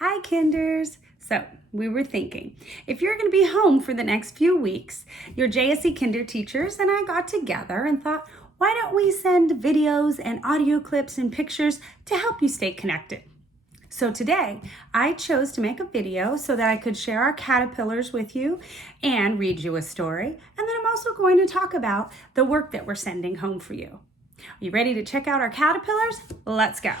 Hi, Kinders. So, we were thinking, if you're going to be home for the next few weeks, your JSC Kinder teachers and I got together and thought, why don't we send videos and audio clips and pictures to help you stay connected? So today, I chose to make a video so that I could share our caterpillars with you and read you a story. And then I'm also going to talk about the work that we're sending home for you. Are you ready to check out our caterpillars? Let's go.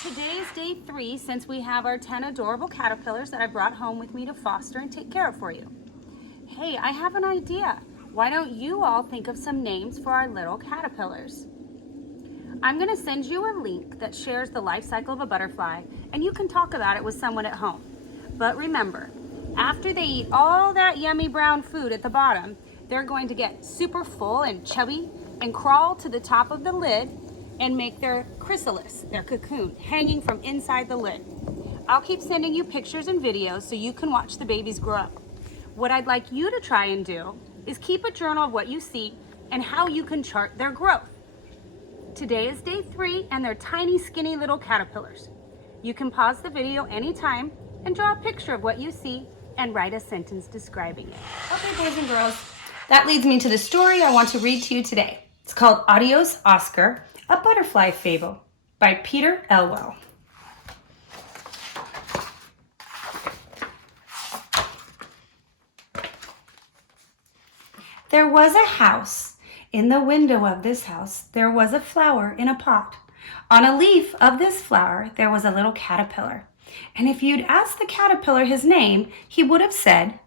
Today is day 3 since we have our 10 adorable caterpillars that I brought home with me to foster and take care of for you. Hey, I have an idea. Why don't you all think of some names for our little caterpillars? I'm going to send you a link that shares the life cycle of a butterfly, and you can talk about it with someone at home. But remember, after they eat all that yummy brown food at the bottom, they're going to get super full and chubby and crawl to the top of the lid and make their chrysalis, their cocoon, hanging from inside the lid. I'll keep sending you pictures and videos so you can watch the babies grow up. What I'd like you to try and do is keep a journal of what you see and how you can chart their growth. Today is day 3 and they're tiny, skinny little caterpillars. You can pause the video anytime and draw a picture of what you see and write a sentence describing it. Okay, boys and girls, that leads me to the story I want to read to you today. It's called Adios, Oscar, a Butterfly Fable by Peter Elwell. There was a house. In the window of this house, there was a flower in a pot. On a leaf of this flower, there was a little caterpillar. And if you'd asked the caterpillar his name, he would have said,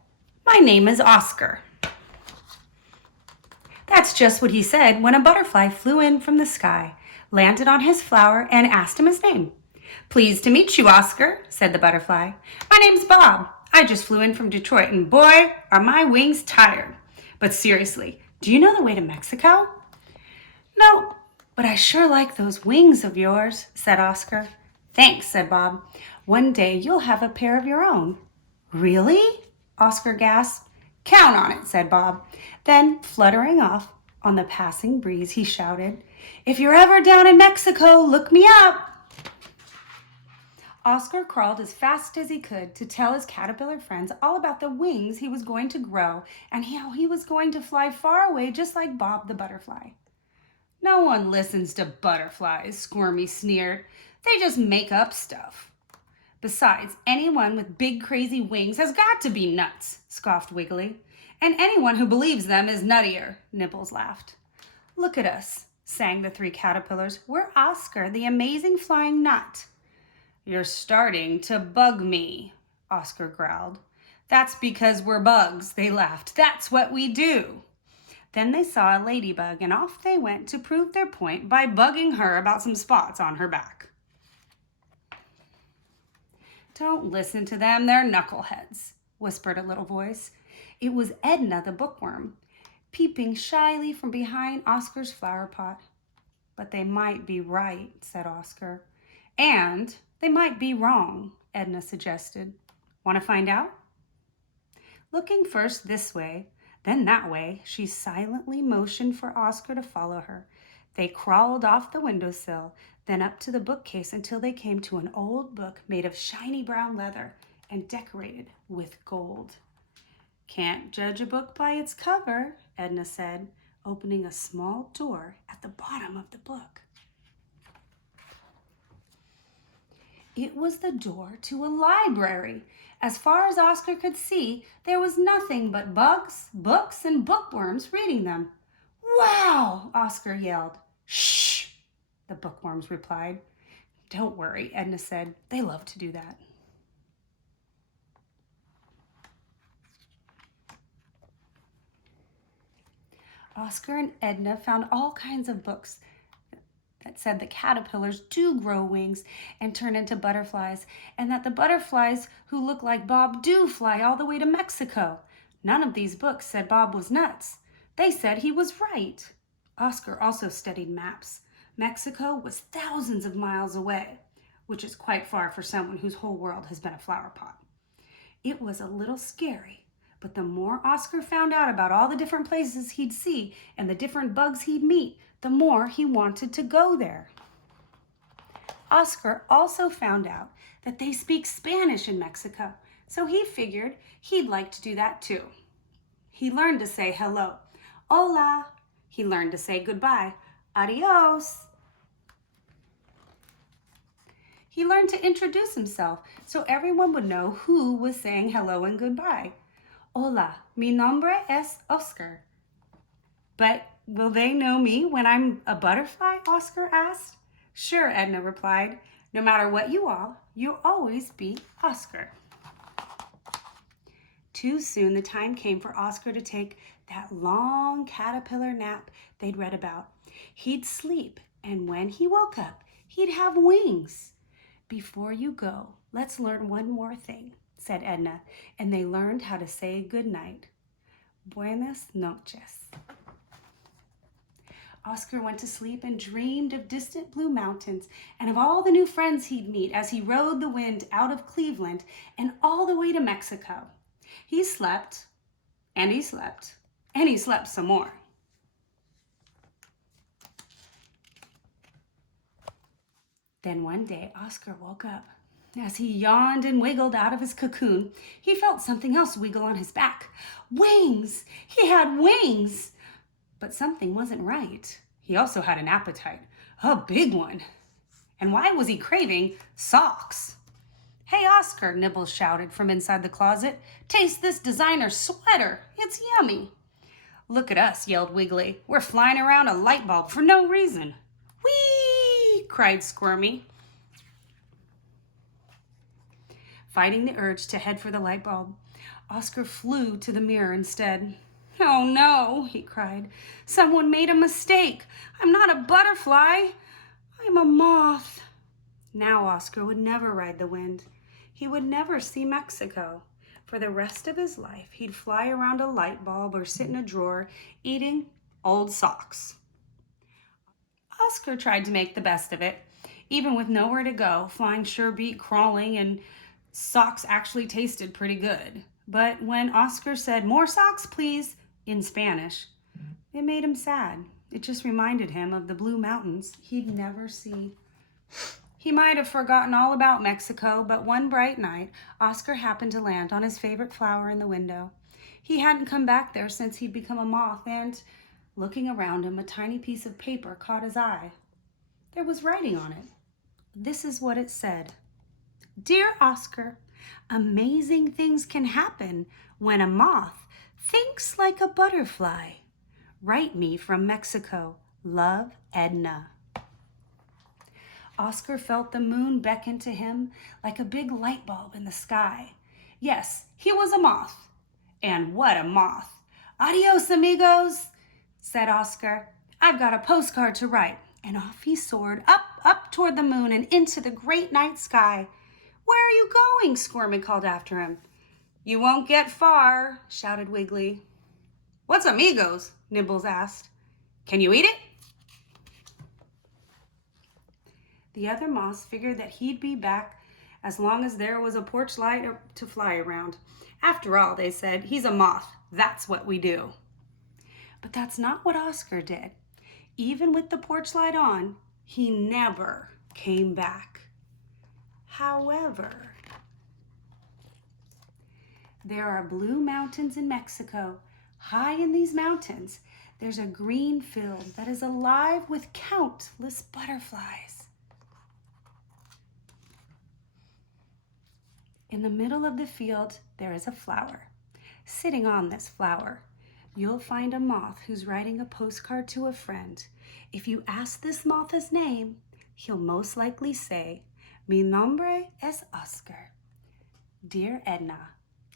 "My name is Oscar." That's just what he said when a butterfly flew in from the sky, landed on his flower, and asked him his name. "Pleased to meet you, Oscar," said the butterfly. "My name's Bob. I just flew in from Detroit, and boy, are my wings tired. But seriously, do you know the way to Mexico?" "No, but I sure like those wings of yours," said Oscar. "Thanks," said Bob. "One day you'll have a pair of your own." "Really?" Oscar gasped. "Count on it," said Bob. Then, fluttering off on the passing breeze, he shouted, "If you're ever down in Mexico, look me up." Oscar crawled as fast as he could to tell his caterpillar friends all about the wings he was going to grow and how he was going to fly far away just like Bob the butterfly. "No one listens to butterflies," Squirmy sneered. "They just make up stuff." "Besides, anyone with big crazy wings has got to be nuts," scoffed Wiggly. "And anyone who believes them is nuttier," Nibbles laughed. "Look at us," sang the 3 caterpillars. "We're Oscar, the amazing flying nut." "You're starting to bug me," Oscar growled. "That's because we're bugs," they laughed. "That's what we do." Then they saw a ladybug, and off they went to prove their point by bugging her about some spots on her back. "Don't listen to them, they're knuckleheads," whispered a little voice. It was Edna the bookworm, peeping shyly from behind Oscar's flower pot. "But they might be right," said Oscar. "And they might be wrong," Edna suggested. "Want to find out?" Looking first this way, then that way, she silently motioned for Oscar to follow her. They crawled off the windowsill, then up to the bookcase until they came to an old book made of shiny brown leather and decorated with gold. "Can't judge a book by its cover," Edna said, opening a small door at the bottom of the book. It was the door to a library. As far as Oscar could see, there was nothing but bugs, books, and bookworms reading them. "Wow!" Oscar yelled. "Shh!" the bookworms replied. "Don't worry," Edna said. "They love to do that." Oscar and Edna found all kinds of books that said the caterpillars do grow wings and turn into butterflies, and that the butterflies who look like Bob do fly all the way to Mexico. None of these books said Bob was nuts. They said he was right. Oscar also studied maps. Mexico was thousands of miles away, which is quite far for someone whose whole world has been a flower pot. It was a little scary, but the more Oscar found out about all the different places he'd see and the different bugs he'd meet, the more he wanted to go there. Oscar also found out that they speak Spanish in Mexico, so he figured he'd like to do that too. He learned to say hello, hola. He learned to say goodbye, adios. He learned to introduce himself so everyone would know who was saying hello and goodbye. Hola, mi nombre es Oscar. But will they know me when I'm a butterfly? Oscar asked. Sure, Edna replied. No matter what you are, you'll always be Oscar. Too soon the time came for Oscar to take that long caterpillar nap they'd read about. He'd sleep, and when he woke up, he'd have wings. Before you go, let's learn one more thing, said Edna, and they learned how to say goodnight. Buenas noches. Oscar went to sleep and dreamed of distant blue mountains and of all the new friends he'd meet as he rode the wind out of Cleveland and all the way to Mexico. He slept, and he slept, and he slept some more. Then one day, Oscar woke up. As he yawned and wiggled out of his cocoon, he felt something else wiggle on his back. Wings! He had wings! But something wasn't right. He also had an appetite, a big one. And why was he craving socks? Hey, Oscar, Nibbles shouted from inside the closet. Taste this designer sweater. It's yummy. Look at us, yelled Wiggly. We're flying around a light bulb for no reason. Whee! Cried Squirmy, fighting the urge to head for the light bulb. Oscar flew to the mirror instead. Oh no, he cried. Someone made a mistake. I'm not a butterfly. I'm a moth. Now Oscar would never ride the wind. He would never see Mexico. For the rest of his life, he'd fly around a light bulb or sit in a drawer eating old socks. Oscar tried to make the best of it. Even with nowhere to go, flying sure beat crawling, and socks actually tasted pretty good. But when Oscar said, "More socks, please," in Spanish, it made him sad. It just reminded him of the blue mountains he'd never see. He might have forgotten all about Mexico, but one bright night, Oscar happened to land on his favorite flower in the window. He hadn't come back there since he'd become a moth, and, looking around him, a tiny piece of paper caught his eye. There was writing on it. This is what it said. Dear Oscar, amazing things can happen when a moth thinks like a butterfly. Write me from Mexico. Love, Edna. Oscar felt the moon beckon to him like a big light bulb in the sky. Yes, he was a moth. And what a moth. Adios, amigos, said Oscar. I've got a postcard to write. And off he soared, up toward the moon and into the great night sky. Where are you going? Squirmy called after him. You won't get far, shouted Wiggly. What's amigos? Nibbles asked. Can you eat it? The other moths figured that he'd be back as long as there was a porch light to fly around. After all, they said, he's a moth. That's what we do. But that's not what Oscar did. Even with the porch light on, he never came back. However, there are blue mountains in Mexico. High in these mountains, there's a green field that is alive with countless butterflies. In the middle of the field, there is a flower. Sitting on this flower, you'll find a moth who's writing a postcard to a friend. If you ask this moth his name, he'll most likely say, Mi nombre es Oscar. Dear Edna,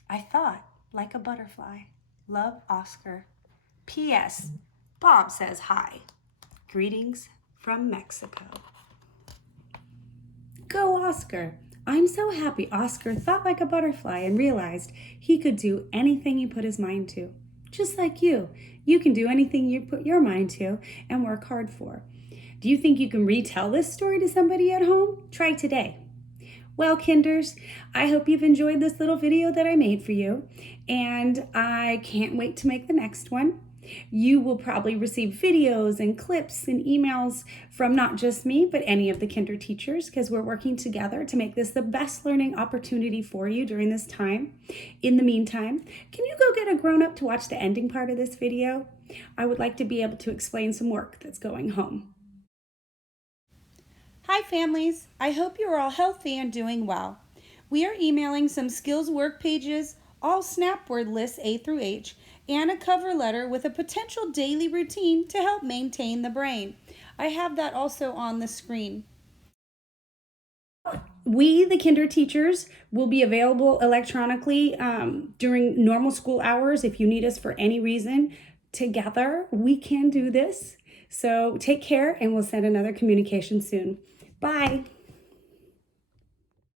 I thought like a butterfly. Love, Oscar. P.S. Bob says hi. Greetings from Mexico. Go, Oscar. I'm so happy Oscar thought like a butterfly and realized he could do anything he put his mind to. Just like you. You can do anything you put your mind to and work hard for. Do you think you can retell this story to somebody at home? Try today. Well, Kinders, I hope you've enjoyed this little video that I made for you, and I can't wait to make the next one. You will probably receive videos and clips and emails from not just me, but any of the kinder teachers, because we're working together to make this the best learning opportunity for you during this time. In the meantime, can you go get a grown-up to watch the ending part of this video? I would like to be able to explain some work that's going home. Hi families, I hope you're all healthy and doing well. We are emailing some skills work pages, all snap word lists A through H, and a cover letter with a potential daily routine to help maintain the brain. I have that also on the screen. We, the kinder teachers, will be available electronically during normal school hours. If you need us for any reason, together we can do this. So take care, and we'll send another communication soon. Bye.